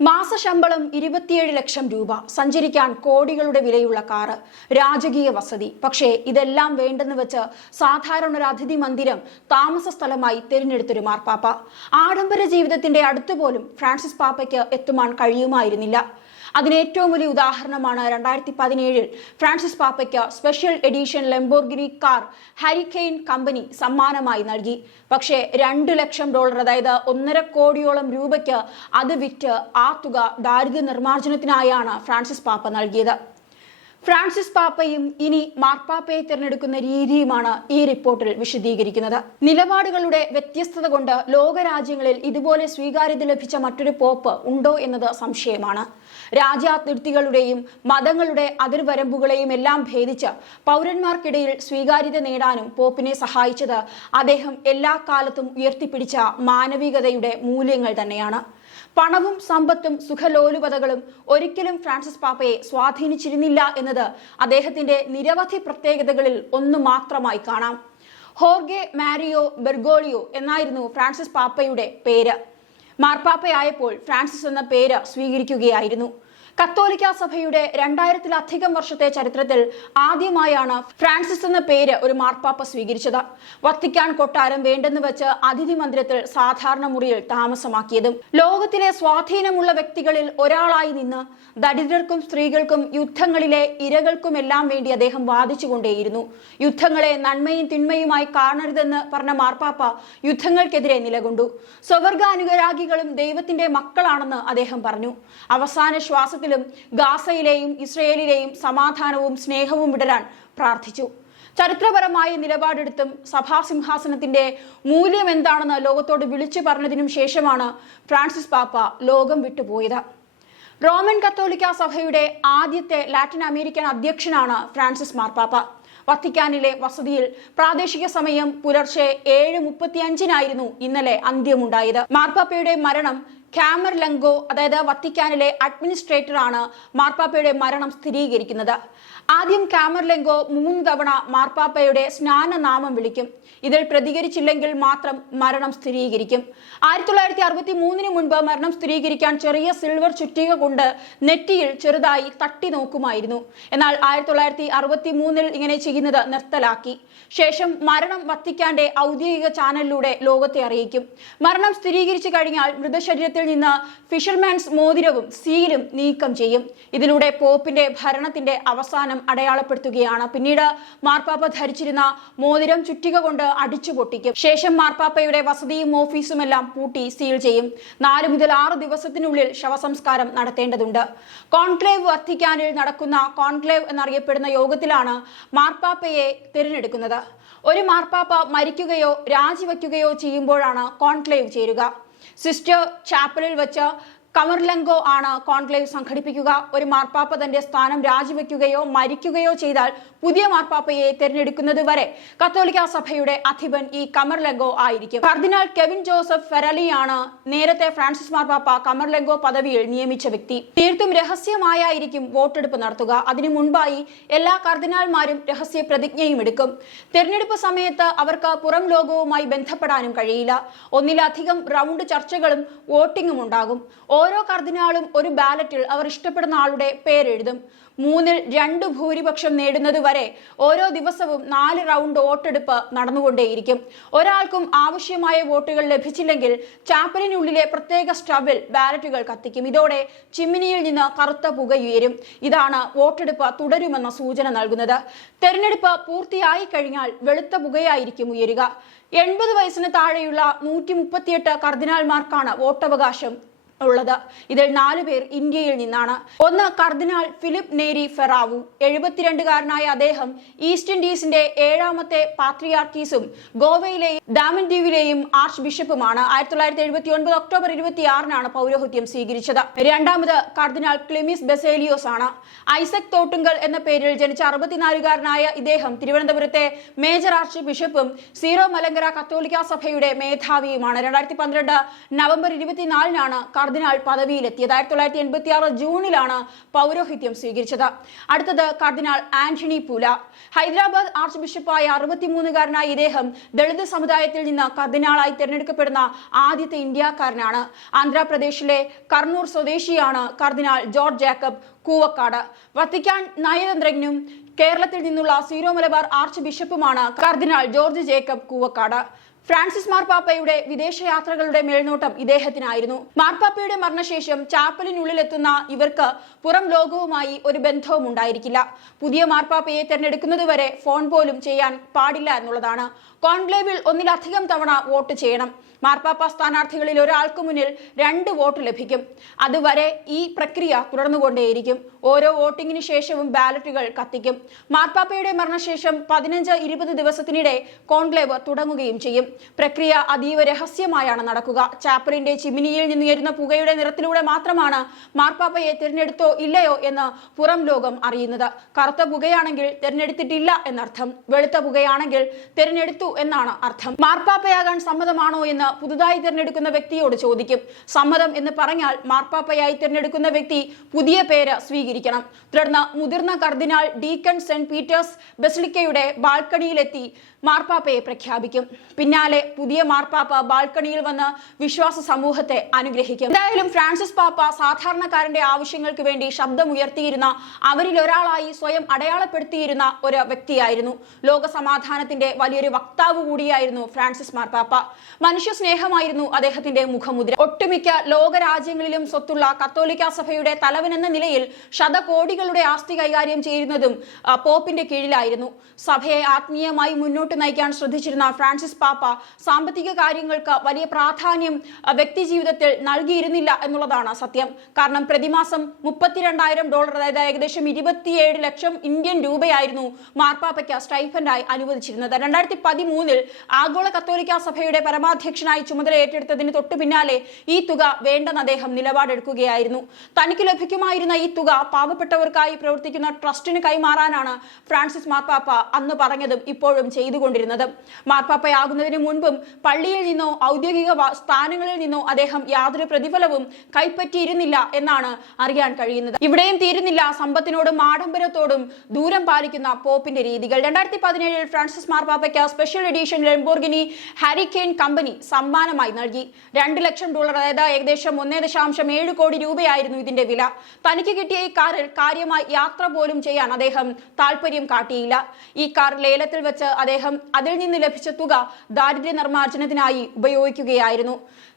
മാസശമ്പളം ഇരുപത്തിയേഴ് ലക്ഷം രൂപ. സഞ്ചരിക്കാൻ കോടികളുടെ വിലയുള്ള കാറ്. രാജകീയ വസതി. പക്ഷേ ഇതെല്ലാം വേണ്ടെന്ന് വെച്ച് സാധാരണ ഒരു അതിഥി മന്ദിരം താമസ സ്ഥലമായി തിരഞ്ഞെടുത്തൊരു മാർപ്പാപ്പ. ആഡംബര ജീവിതത്തിന്റെ അടുത്തുപോലും ഫ്രാൻസിസ് പാപ്പയ്ക്ക് എത്തുവാൻ കഴിയുമായിരുന്നില്ല. അതിന് ഏറ്റവും വലിയ ഉദാഹരണമാണ് രണ്ടായിരത്തി പതിനേഴിൽ Francis പാപ്പയ്ക്ക് special edition Lamborghini car Hurricane company സമ്മാനമായി നൽകി. പക്ഷേ രണ്ട് ലക്ഷം ഡോളർ അതായത് ഒന്നര കോടിയോളം രൂപയ്ക്ക് അത് വിറ്റ് ആ തുക ദാരിദ്ര്യ നിർമ്മാർജനത്തിനായാണ് ഫ്രാൻസിസ് പാപ്പ നൽകിയത്. ഫ്രാൻസിസ് പാപ്പയും ഇനി മാർപ്പാപ്പയെ തിരഞ്ഞെടുക്കുന്ന രീതിയുമാണ് ഈ റിപ്പോർട്ടിൽ വിശദീകരിക്കുന്നത്. നിലപാടുകളുടെ വ്യത്യസ്തത കൊണ്ട് ലോകരാജ്യങ്ങളിൽ ഇതുപോലെ സ്വീകാര്യത ലഭിച്ച മറ്റൊരു പോപ്പ് ഉണ്ടോ എന്നത് സംശയമാണ്. രാജ്യാതിർത്തികളുടെയും മതങ്ങളുടെ അതിർവരമ്പുകളെയും എല്ലാം ഭേദിച്ച് പൗരന്മാർക്കിടയിൽ സ്വീകാര്യത നേടാനും പോപ്പിനെ സഹായിച്ചത് അദ്ദേഹം എല്ലാ കാലത്തും ഉയർത്തിപ്പിടിച്ച മാനവികതയുടെ മൂല്യങ്ങൾ തന്നെയാണ്. പണവും സമ്പത്തും സുഖലോലുപതകളും ഒരിക്കലും ഫ്രാൻസിസ് പാപ്പയെ സ്വാധീനിച്ചിരുന്നില്ല എന്നത് അദ്ദേഹത്തിന്റെ നിരവധി പ്രത്യേകതകളിൽ ഒന്നു മാത്രമായി കാണാം. ഹോർഗെ മാരിയോ ബെർഗോളിയോ എന്നായിരുന്നു ഫ്രാൻസിസ് പാപ്പയുടെ പേര്. മാർപ്പാപ്പയായപ്പോൾ ഫ്രാൻസിസ് എന്ന പേര് സ്വീകരിക്കുകയായിരുന്നു. കത്തോലിക്ക സഭയുടെ രണ്ടായിരത്തിലധികം വർഷത്തെ ചരിത്രത്തിൽ ആദ്യമായാണ് ഫ്രാൻസിസ് എന്ന പേര് ഒരു മാർപ്പാപ്പ സ്വീകരിച്ചത്. വത്തിക്കാൻ കൊട്ടാരം വേണ്ടെന്ന് വെച്ച് അതിഥി മന്ദിരത്തിൽ സാധാരണ മുറിയിൽ താമസമാക്കിയതും ലോകത്തിലെ സ്വാധീനമുള്ള വ്യക്തികളിൽ ഒരാളായി നിന്ന് ദരിദ്രർക്കും സ്ത്രീകൾക്കും യുദ്ധങ്ങളിലെ ഇരകൾക്കുമെല്ലാം വേണ്ടി അദ്ദേഹം വാദിച്ചുകൊണ്ടേയിരുന്നു. യുദ്ധങ്ങളെ നന്മയും തിന്മയുമായി കാണരുതെന്ന് പറഞ്ഞ മാർപ്പാപ്പ യുദ്ധങ്ങൾക്കെതിരെ നിലകൊണ്ടു. സ്വവർഗാനുഗരാഗികളും ദൈവത്തിന്റെ മക്കളാണെന്ന് അദ്ദേഹം പറഞ്ഞു. അവസാന ശ്വാസത്തിലും ഗാസയിലെയും ഇസ്രയേലിലെയും സമാധാനവും സ്നേഹവും വിടരാൻ പ്രാർത്ഥിച്ചു. ചരിത്രപരമായ നിലപാടെടുത്തും സഭാസിംഹാസനത്തിന്റെ മൂല്യം എന്താണെന്ന് ലോകത്തോട് വിളിച്ചു പറഞ്ഞതിനും ശേഷമാണ് ഫ്രാൻസിസ് പാപ്പ ലോകം വിട്ടുപോയത്. റോമൻ കത്തോലിക്ക സഭയുടെ ആദ്യത്തെ ലാറ്റിൻ അമേരിക്കൻ അധ്യക്ഷനാണ് ഫ്രാൻസിസ് മാർപ്പാപ്പ വത്തിക്കാനിലെ വസതിയിൽ പ്രാദേശിക സമയം പുലർച്ചെ ഏഴ് മുപ്പത്തിയഞ്ചിനായിരുന്നു ഇന്നലെ അന്ത്യമുണ്ടായത്. മാർപ്പാപ്പയുടെ മരണം ക്യാമർ ലങ്കോ അതായത് വത്തിക്കാനിലെ അഡ്മിനിസ്ട്രേറ്ററാണ് മാർപ്പാപ്പയുടെ മരണം സ്ഥിരീകരിക്കുന്നത്. ആദ്യം കാമർലെങ്കോ മൂന്ന് തവണ മാർപ്പാപ്പയുടെ സ്നാനനാമം വിളിക്കും. ഇതിൽ പ്രതികരിച്ചില്ലെങ്കിൽ മാത്രം മരണം സ്ഥിരീകരിക്കും. ആയിരത്തി തൊള്ളായിരത്തി അറുപത്തി മൂന്നിന് മുൻപ് മരണം സ്ഥിരീകരിക്കാൻ ചെറിയ സിൽവർ ചുറ്റിക കൊണ്ട് നെറ്റിയിൽ ചെറുതായി തട്ടി നോക്കുമായിരുന്നു. എന്നാൽ ആയിരത്തി തൊള്ളായിരത്തി അറുപത്തി മൂന്നിൽ ഇങ്ങനെ ചെയ്യുന്നത് നിർത്തലാക്കി. ശേഷം മരണം വത്തിക്കാന്റെ ഔദ്യോഗിക ചാനലിലൂടെ ലോകത്തെ അറിയിക്കും. മരണം സ്ഥിരീകരിച്ചു കഴിഞ്ഞാൽ മൃതശരീരത്തിൽ നിന്ന് ഫിഷർമാൻസ് മോതിരവും സീലും നീക്കം ചെയ്യും. ഇതിലൂടെ പോപ്പിന്റെ ഭരണത്തിന്റെ അവസാനം അടയാളപ്പെടുത്തുകയാണ്. പിന്നീട് മാർപ്പാപ്പ ധരിച്ചിരുന്ന മോതിരം ചുറ്റിക കൊണ്ട് അടിച്ചു പൊട്ടിക്കും. ശേഷം മാർപ്പാപ്പയുടെ വസതിയും ഓഫീസുമെല്ലാം പൂട്ടി സീൽ ചെയ്യും. നാല് മുതൽ ആറ് ദിവസത്തിനുള്ളിൽ ശവസംസ്കാരം നടത്തേണ്ടതുണ്ട്. കോൺക്ലേവ് വത്തിക്കാനിൽ നടക്കുന്ന കോൺക്ലേവ് എന്നറിയപ്പെടുന്ന യോഗത്തിലാണ് മാർപ്പാപ്പയെ തിരഞ്ഞെടുക്കുന്നത്. ഒരു മാർപ്പാപ്പ മരിക്കുകയോ രാജിവെക്കുകയോ ചെയ്യുമ്പോഴാണ് കോൺക്ലേവ് ചേരുക. സിസ്റ്റർ ചാപ്പലിൽ വെച്ച് കമർലങ്കോ ആണ് കോൺക്ലേവ് സംഘടിപ്പിക്കുക. ഒരു മാർപ്പാപ്പ തന്റെ സ്ഥാനം രാജിവെക്കുകയോ മരിക്കുകയോ ചെയ്താൽ പുതിയ മാർപ്പാപ്പയെ തെരഞ്ഞെടുക്കുന്നത് വരെ കത്തോലിക്ക സഭയുടെ അധിപൻ ഈ കമർലങ്കോ ആയിരിക്കും. കർദിനാൾ കെവിൻ ജോസഫ് ഫെറലിയാണ് നേരത്തെ ഫ്രാൻസിസ് മാർപ്പാപ്പ കമർലങ്കോ പദവിയിൽ നിയമിച്ച വ്യക്തി. തീർത്തും രഹസ്യമായായിരിക്കും വോട്ടെടുപ്പ് നടത്തുക. അതിനു മുൻപായി എല്ലാ കർദിനാൾമാരും രഹസ്യ പ്രതിജ്ഞയും എടുക്കും. തെരഞ്ഞെടുപ്പ് സമയത്ത് അവർക്ക് പുറം ലോകവുമായി ബന്ധപ്പെടാനും കഴിയില്ല. ഒന്നിലധികം റൗണ്ട് ചർച്ചകളും വോട്ടിംഗും ഉണ്ടാകും. ഓരോ കർദിനാളും ഒരു ബാലറ്റിൽ അവർ ഇഷ്ടപ്പെടുന്ന ആളുടെ പേരെഴുതും. മൂന്നിൽ രണ്ട് ഭൂരിപക്ഷം നേടുന്നത് വരെ ഓരോ ദിവസവും നാല് റൗണ്ട് വോട്ടെടുപ്പ് നടന്നുകൊണ്ടേയിരിക്കും. ഒരാൾക്കും ആവശ്യമായ വോട്ടുകൾ ലഭിച്ചില്ലെങ്കിൽ ചാപ്പലിനുള്ളിലെ പ്രത്യേക സ്റ്റബിൽ ബാലറ്റുകൾ കത്തിക്കും. ഇതോടെ ചിമ്മിനിയിൽ നിന്ന് കറുത്ത പുകയുയരും ഇതാണ് വോട്ടെടുപ്പ് തുടരുമെന്ന സൂചന നൽകുന്നത്. തെരഞ്ഞെടുപ്പ് പൂർത്തിയായി കഴിഞ്ഞാൽ വെളുത്ത പുകയായിരിക്കും ഉയരുക. എൺപത് വയസ്സിന് താഴെയുള്ള നൂറ്റി മുപ്പത്തിയെട്ട് കർദിനാൾമാർക്കാണ് വോട്ടവകാശം ഉള്ളത്. ഇതിൽ നാലു പേർ ഇന്ത്യയിൽ നിന്നാണ്. ഒന്ന് കർദിനാൾ ഫിലിപ്പ് നേരി ഫെറാവു. എഴുപത്തിരണ്ടുകാരനായ അദ്ദേഹം ഈസ്റ്റ് ഇൻഡീസിന്റെ ഏഴാമത്തെ പാത്രിയാർക്കീസും ഗോവയിലെയും ഡാമൻ ദ്വീപിലെയും ആർച്ച് ബിഷപ്പുമാണ് ആയിരത്തി തൊള്ളായിരത്തി എഴുപത്തി ഒൻപത് ഒക്ടോബർ ഇരുപത്തിയാറിനാണ് പൗരോഹിത്യം സ്വീകരിച്ചത്. രണ്ടാമത് കർദിനാൾ ക്ലിമിസ് ബെസേലിയോസ് ആണ് ഐസക് തോട്ടുങ്കൽ എന്ന പേരിൽ ജനിച്ച അറുപത്തിനാലുകാരനായ ഇദ്ദേഹം തിരുവനന്തപുരത്തെ മേജർ ആർച്ച് ബിഷപ്പും സീറോ മലങ്കര കത്തോലിക്ക സഭയുടെ മേധാവിയുമാണ്. രണ്ടായിരത്തി പന്ത്രണ്ട് നവംബർ ഇരുപത്തിനാലിനാണ് കർദിനാൾ പദവിയിലെത്തിയത് ആയിരത്തി തൊള്ളായിരത്തി എൺപത്തി ആറ് ജൂണിലാണ് പൗരോഹിത്യം സ്വീകരിച്ചത്. അടുത്തത് cardinal Anthony Poola. Hyderabad arch ബിഷപ്പായ അറുപത്തിമൂന്നുകാരനായ ഇദ്ദേഹം ദളിത് സമുദായത്തിൽ നിന്ന് കർദിനാളായി തിരഞ്ഞെടുക്കപ്പെടുന്ന ആദ്യത്തെ ഇന്ത്യക്കാരനാണ്. ആന്ധ്രാപ്രദേശിലെ കർണൂർ സ്വദേശിയാണ് cardinal George Jacob Koovakad. Vatican നയതന്ത്രജ്ഞനും കേരളത്തിൽ നിന്നുള്ള Syro Malabar arch ബിഷപ്പുമാണ് cardinal George Jacob Koovakad. Francis മാർപ്പാപ്പയുടെ വിദേശയാത്രകളുടെ മേൽനോട്ടം ഇദ്ദേഹത്തിനായിരുന്നു. മാർപ്പാപ്പയുടെ മരണശേഷം ചാപ്പലിനുള്ളിലെത്തുന്ന ഇവർക്ക് പുറം ലോകവുമായി ഒരു ബന്ധവും ഉണ്ടായിരിക്കില്ല. പുതിയ മാർപ്പാപ്പയെ തെരഞ്ഞെടുക്കുന്നതുവരെ ഫോൺ പോലും ചെയ്യാൻ പാടില്ല എന്നുള്ളതാണ്. കോൺക്ലേവിൽ ഒന്നിലധികം തവണ വോട്ട് ചെയ്യണം. മാർപ്പാപ്പ സ്ഥാനാർത്ഥികളിൽ ഒരാൾക്ക് മുന്നിൽ രണ്ട് വോട്ട് ലഭിക്കും. അതുവരെ ഈ പ്രക്രിയ തുടർന്നുകൊണ്ടേയിരിക്കും. ഓരോ വോട്ടിംഗിന് ശേഷവും ബാലറ്റുകൾ കത്തിക്കും. മാർപ്പാപ്പയുടെ മരണശേഷം പതിനഞ്ച് ഇരുപത് ദിവസത്തിനിടെ കോൺക്ലേവ് തുടങ്ങുകയും ചെയ്യും. പ്രക്രിയ അതീവ രഹസ്യമായാണ് നടക്കുക. ചാപ്പലിന്റെ ചിമിനിയിൽ നിന്നുയരുന്ന പുകയുടെ നിറത്തിലൂടെ മാത്രമാണ് മാർപ്പാപ്പയെ തിരഞ്ഞെടുത്തോ ഇല്ലയോ എന്ന് പുറം ലോകം അറിയുന്നത്. കറുത്ത പുകയാണെങ്കിൽ തിരഞ്ഞെടുത്തിട്ടില്ല എന്നർത്ഥം. വെളുത്ത പുകയാണെങ്കിൽ തിരഞ്ഞെടുത്തു എന്നാണ് അർത്ഥം. മാർപ്പാപ്പയാകാൻ സമ്മതമാണോ എന്ന് പുതുതായി തിരഞ്ഞെടുക്കുന്ന വ്യക്തിയോട് ചോദിക്കും. സമ്മതം എന്ന് പറഞ്ഞാൽ മാർപ്പാപ്പയായി തിരഞ്ഞെടുക്കുന്ന വ്യക്തി പുതിയ പേര് സ്വീകരിക്കണം. തുടർന്ന് മുതിർന്ന കർദിനാൾ ഡീക്കൺ സെന്റ് പീറ്റേഴ്സ് ബസിലിക്കയുടെ ബാൽക്കണിയിലെത്തി മാർപ്പാപ്പയെ പ്രഖ്യാപിക്കും. പിന്നാലെ പുതിയ മാർപ്പാപ്പ ബാൽക്കണിയിൽ വന്ന് വിശ്വാസ സമൂഹത്തെ അനുഗ്രഹിക്കും. എന്തായാലും ഫ്രാൻസിസ് പാപ്പ സാധാരണക്കാരന്റെ ആവശ്യങ്ങൾക്ക് വേണ്ടി ശബ്ദമുയർത്തിയിരുന്ന അവരിൽ ഒരാളായി സ്വയം അടയാളപ്പെടുത്തിയിരുന്ന ഒരു വ്യക്തിയായിരുന്നു. ലോക സമാധാനത്തിന്റെ വലിയൊരു വക്താവ് കൂടിയായിരുന്നു ഫ്രാൻസിസ് മാർപ്പാപ്പ. മനുഷ്യ സ്നേഹമായിരുന്നു അദ്ദേഹത്തിന്റെ മുഖമുദ്ര. ഒട്ടുമിക്ക ലോക രാജ്യങ്ങളിലും സ്വത്തുള്ള കത്തോലിക്ക സഭയുടെ തലവൻ എന്ന നിലയിൽ ശതകോടികളുടെ ആസ്തി കൈകാര്യം ചെയ്യുന്നതും പോപ്പിന്റെ കീഴിലായിരുന്നു. സഭയെ ആത്മീയമായി മുന്നോട്ട് നയിക്കാൻ ശ്രദ്ധിച്ചിരുന്ന ഫ്രാൻസിസ് പാപ്പ സാമ്പത്തിക കാര്യങ്ങൾക്ക് വലിയ പ്രാധാന്യം വ്യക്തി ജീവിതത്തിൽ നൽകിയിരുന്നില്ല എന്നുള്ളതാണ് സത്യം. കാരണം പ്രതിമാസം മുപ്പത്തിരണ്ടായിരം ഡോളർ അതായത് ഏകദേശം ഇരുപത്തിയേഴ് ലക്ഷം ഇന്ത്യൻ രൂപയായിരുന്നു മാർപ്പാപ്പയ്ക്ക് സ്റ്റൈഫൻഡായി അനുവദിച്ചിരുന്നത്. രണ്ടായിരത്തി പതിമൂന്നിൽ ആഗോള കത്തോലിക്ക സഭയുടെ പരമാധ്യക്ഷനായി ചുമതല ഏറ്റെടുത്തതിന് തൊട്ടു പിന്നാലെ ഈ തുക വേണ്ടെന്ന് അദ്ദേഹം നിലപാടെടുക്കുകയായിരുന്നു. തനിക്ക് ലഭിക്കുമായിരുന്ന ഈ തുക പാവപ്പെട്ടവർക്കായി പ്രവർത്തിക്കുന്ന ട്രസ്റ്റിന് കൈമാറാനാണ് ഫ്രാൻസിസ് മാർപ്പാപ്പ അന്ന് പറഞ്ഞതും ഇപ്പോഴും ചെയ്തുകൊണ്ടിരുന്നത്. മാർപ്പാപ്പയാകുന്നതിന് മുൻപും പള്ളിയിൽ നിന്നോ ഔദ്യോഗിക സ്ഥാനങ്ങളിൽ നിന്നോ അദ്ദേഹം യാതൊരു പ്രതിഫലവും കൈപ്പറ്റിയിരുന്നില്ല എന്നാണ് അറിയാൻ കഴിയുന്നത്. ഇവിടെയും തീരുന്നില്ല സമ്പത്തിനോടും ആഡംബരത്തോടും ദൂരം പാലിക്കുന്ന പോപ്പിന്റെ രീതികൾ. രണ്ടായിരത്തി പതിനേഴിൽ Francis മാർപ്പാപ്പയ്ക്ക് special edition Lamborghini Hurricane company സമ്മാനമായി നൽകി. രണ്ട് ലക്ഷം ഡോളർ അതായത് ഏകദേശം ഒന്നേ ദശാംശം ഏഴ് കോടി രൂപയായിരുന്നു ഇതിന്റെ വില. തനിക്ക് കിട്ടിയ ഈ കാറിൽ കാര്യമായി യാത്ര പോലും ചെയ്യാൻ അദ്ദേഹം താല്പര്യം കാട്ടിയില്ല. ഈ കാർ ലേലത്തിൽ വെച്ച് അദ്ദേഹം അതിൽ നിന്ന് ലഭിച്ച തുക ദാരിദ്ര്യ നിർമ്മാർജനത്തിനായി ഉപയോഗിക്കുകയായിരുന്നു.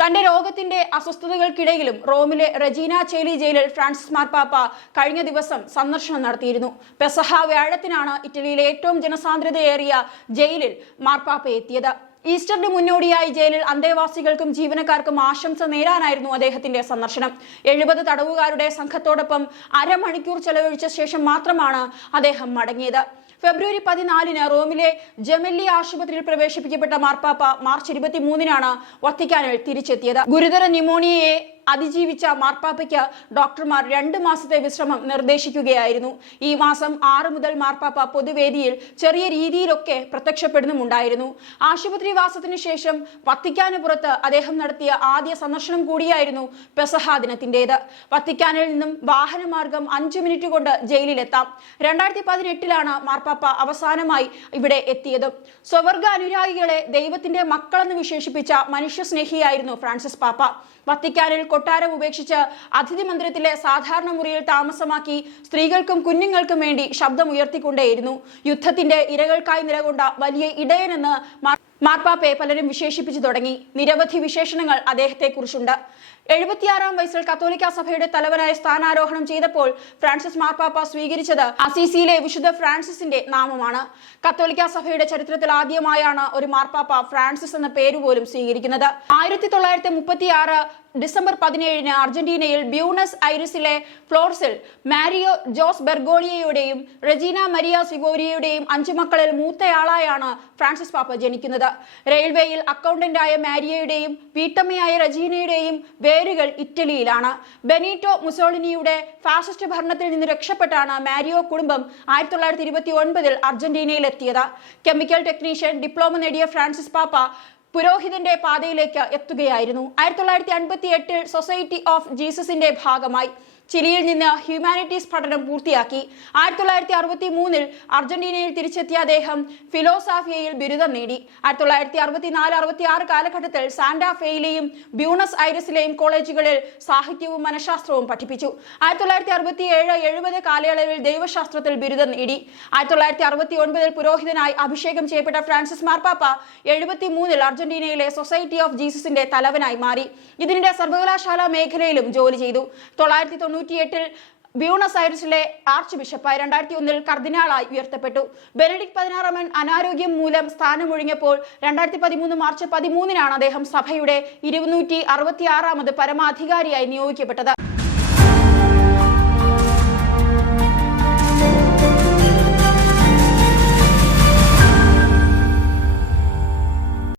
തന്റെ രോഗത്തിന്റെ അസ്വസ്ഥതകൾക്കിടയിലും റോമിലെ റജീന ചേലി ജയിലിൽ ഫ്രാൻസിസ് മാർപ്പാപ്പ കഴിഞ്ഞ ദിവസം സന്ദർശനം നടത്തിയിരുന്നു. പെസഹ വ്യാഴത്തിനാണ് ഇറ്റലിയിലെ ഏറ്റവും ജനസാന്ദ്രതയേറിയ ജയിലിൽ മാർപ്പാപ്പ എത്തിയത്. ഈസ്റ്ററിന് മുന്നോടിയായി ജയിലിൽ അന്തേവാസികൾക്കും ജീവനക്കാർക്കും ആശംസ നേരാനായിരുന്നു അദ്ദേഹത്തിന്റെ സന്ദർശനം. എഴുപത് തടവുകാരുടെ സംഘത്തോടൊപ്പം അരമണിക്കൂർ ചെലവഴിച്ച ശേഷം മാത്രമാണ് അദ്ദേഹം മടങ്ങിയത്. ഫെബ്രുവരി പതിനാലിന് റോമിലെ ജമല്ലി ആശുപത്രിയിൽ പ്രവേശിപ്പിക്കപ്പെട്ട മാർപ്പാപ്പ മാർച്ച് ഇരുപത്തിമൂന്നിനാണ് വത്തിക്കാനിൽ തിരിച്ചെത്തിയത്. ഗുരുതര ന്യൂമോണിയയെ അതിജീവിച്ച മാർപ്പാപ്പയ്ക്ക് ഡോക്ടർമാർ രണ്ടു മാസത്തെ വിശ്രമം നിർദ്ദേശിക്കുകയായിരുന്നു. ഈ മാസം ആറ് മുതൽ മാർപ്പാപ്പ പൊതുവേദിയിൽ ചെറിയ രീതിയിലൊക്കെ പ്രത്യക്ഷപ്പെടുന്നുമുണ്ടായിരുന്നു. ആശുപത്രിവാസത്തിനു ശേഷം വത്തിക്കാന് പുറത്ത് അദ്ദേഹം നടത്തിയ ആദ്യ സന്ദർശനം കൂടിയായിരുന്നു പെസഹാ ദിനത്തിന്റേത് വത്തിക്കാനിൽ നിന്നും വാഹനമാർഗം അഞ്ചു മിനിറ്റ് കൊണ്ട് ജയിലിലെത്താം. രണ്ടായിരത്തി പതിനെട്ടിലാണ് മാർപ്പാപ്പ അവസാനമായി ഇവിടെ എത്തിയത്. സ്വവർഗ അനുരാഗികളെ ദൈവത്തിന്റെ മക്കളെന്ന് വിശേഷിപ്പിച്ച മനുഷ്യസ്നേഹിയായിരുന്നു ഫ്രാൻസിസ് പാപ്പ. വത്തിക്കാനിൽ കൊട്ടാരം ഉപേക്ഷിച്ച് അതിഥി മന്ദിരത്തിലെ സാധാരണ മുറിയിൽ താമസമാക്കി സ്ത്രീകൾക്കും കുഞ്ഞുങ്ങൾക്കും വേണ്ടി ശബ്ദമുയർത്തിക്കൊണ്ടേയിരുന്നു. യുദ്ധത്തിന്റെ ഇരകൾക്കായി നിലകൊണ്ട വലിയ ഇടയനെന്ന് മാർ- മാർപ്പാപ്പയെ പലരും വിശേഷിപ്പിച്ചു തുടങ്ങി. നിരവധി വിശേഷണങ്ങൾ അദ്ദേഹത്തെ കുറിച്ചുണ്ട് എഴുപത്തിയാറാം വയസ്സിൽ കത്തോലിക്ക സഭയുടെ തലവനായി സ്ഥാനാരോഹണം ചെയ്തപ്പോൾ ഫ്രാൻസിസ് മാർപ്പാപ്പ സ്വീകരിച്ചത് അസീസിയിലെ വിശുദ്ധ ഫ്രാൻസിസിന്റെ നാമമാണ്. കത്തോലിക്ക സഭയുടെ ചരിത്രത്തിൽ ആദ്യമായാണ് ഒരു മാർപ്പാപ്പ ഫ്രാൻസിസ് എന്ന പേര് പോലും സ്വീകരിക്കുന്നത്. ആയിരത്തി തൊള്ളായിരത്തി മുപ്പത്തി ആറ് ഡിസംബർ പതിനേഴിന് അർജന്റീനയിൽ ബ്യൂണസ് ഐറിസിലെ ഫ്ലോർസിൽ മാരിയോ ജോസ് ബെർഗോളിയയുടെയും റെജീന മരിയ സിഗോരിയയുടെയും അഞ്ചു മക്കളിൽ മൂത്തയാളായാണ് ഫ്രാൻസിസ് പാപ്പ ജനിക്കുന്നത്. റെയിൽവേയിൽ അക്കൗണ്ടന്റായ മാരിയയുടെയും വീട്ടമ്മയായ റജീനയുടെയും വേരുകൾ ഇറ്റലിയിലാണ്. ബെനീറ്റോ മുസോളിനിയുടെ ഫാസിസ്റ്റ് ഭരണത്തിൽ നിന്ന് രക്ഷപ്പെട്ടാണ് മാരിയോ കുടുംബം ആയിരത്തി തൊള്ളായിരത്തി ഇരുപത്തി ഒൻപതിൽ അർജന്റീനയിൽ എത്തിയത് കെമിക്കൽ ടെക്നീഷ്യൻ ഡിപ്ലോമ നേടിയ ഫ്രാൻസിസ് പാപ്പ പുരോഹിതന്റെ പാതയിലേക്ക് എത്തുകയായിരുന്നു. ആയിരത്തി തൊള്ളായിരത്തി അൻപത്തി എട്ടിൽ സൊസൈറ്റി ഓഫ് ജീസസിന്റെ ഭാഗമായി. ചിലിയിൽ നിന്ന് ഹ്യൂമാനിറ്റീസ് പഠനം പൂർത്തിയാക്കി. ആയിരത്തി തൊള്ളായിരത്തി അറുപത്തി മൂന്നിൽ അർജന്റീനയിൽ തിരിച്ചെത്തിയ അദ്ദേഹം ഫിലോസാഫിയയിൽ ബിരുദം നേടി. ആയിരത്തി തൊള്ളായിരത്തി അറുപത്തിനാല് അറുപത്തി ആറ് കാലഘട്ടത്തിൽ സാന്റാഫെയിലെയും ബ്യൂണസ് ഐറിസിലെയും കോളേജുകളിൽ സാഹിത്യവും മനഃശാസ്ത്രവും പഠിപ്പിച്ചു. ആയിരത്തി തൊള്ളായിരത്തി അറുപത്തി ഏഴ് എഴുപത് കാലയളവിൽ ദൈവശാസ്ത്രത്തിൽ ബിരുദം നേടി. ആയിരത്തി തൊള്ളായിരത്തി അറുപത്തി ഒൻപതിൽ പുരോഹിതനായി അഭിഷേകം ചെയ്യപ്പെട്ട ഫ്രാൻസിസ് മാർപ്പാപ്പ എഴുപത്തി മൂന്നിൽ അർജന്റീനയിലെ സൊസൈറ്റി ഓഫ് ജീസസിന്റെ തലവനായി മാറി. ഇതിനിടെ സർവകലാശാല മേഖലയിലും ജോലി ചെയ്തു. തൊള്ളായിരത്തി തൊണ്ണൂറ്റിയെട്ടിൽ ബ്യൂണസ് ഐറിസിലെ ആർച്ച് ബിഷപ്പായി രണ്ടായിരത്തി ഒന്നിൽ കർദിനാളായി ഉയർത്തപ്പെട്ടു. ബെനഡിക് പതിനാറാമൻ അനാരോഗ്യം മൂലം സ്ഥാനമൊഴിഞ്ഞപ്പോൾ രണ്ടായിരത്തി പതിമൂന്ന് മാർച്ച് പതിമൂന്നിനാണ് അദ്ദേഹം സഭയുടെ ഇരുന്നൂറ്റി അറുപത്തി ആറാമത് പരമാധികാരിയായി നിയോഗിക്കപ്പെട്ടത്.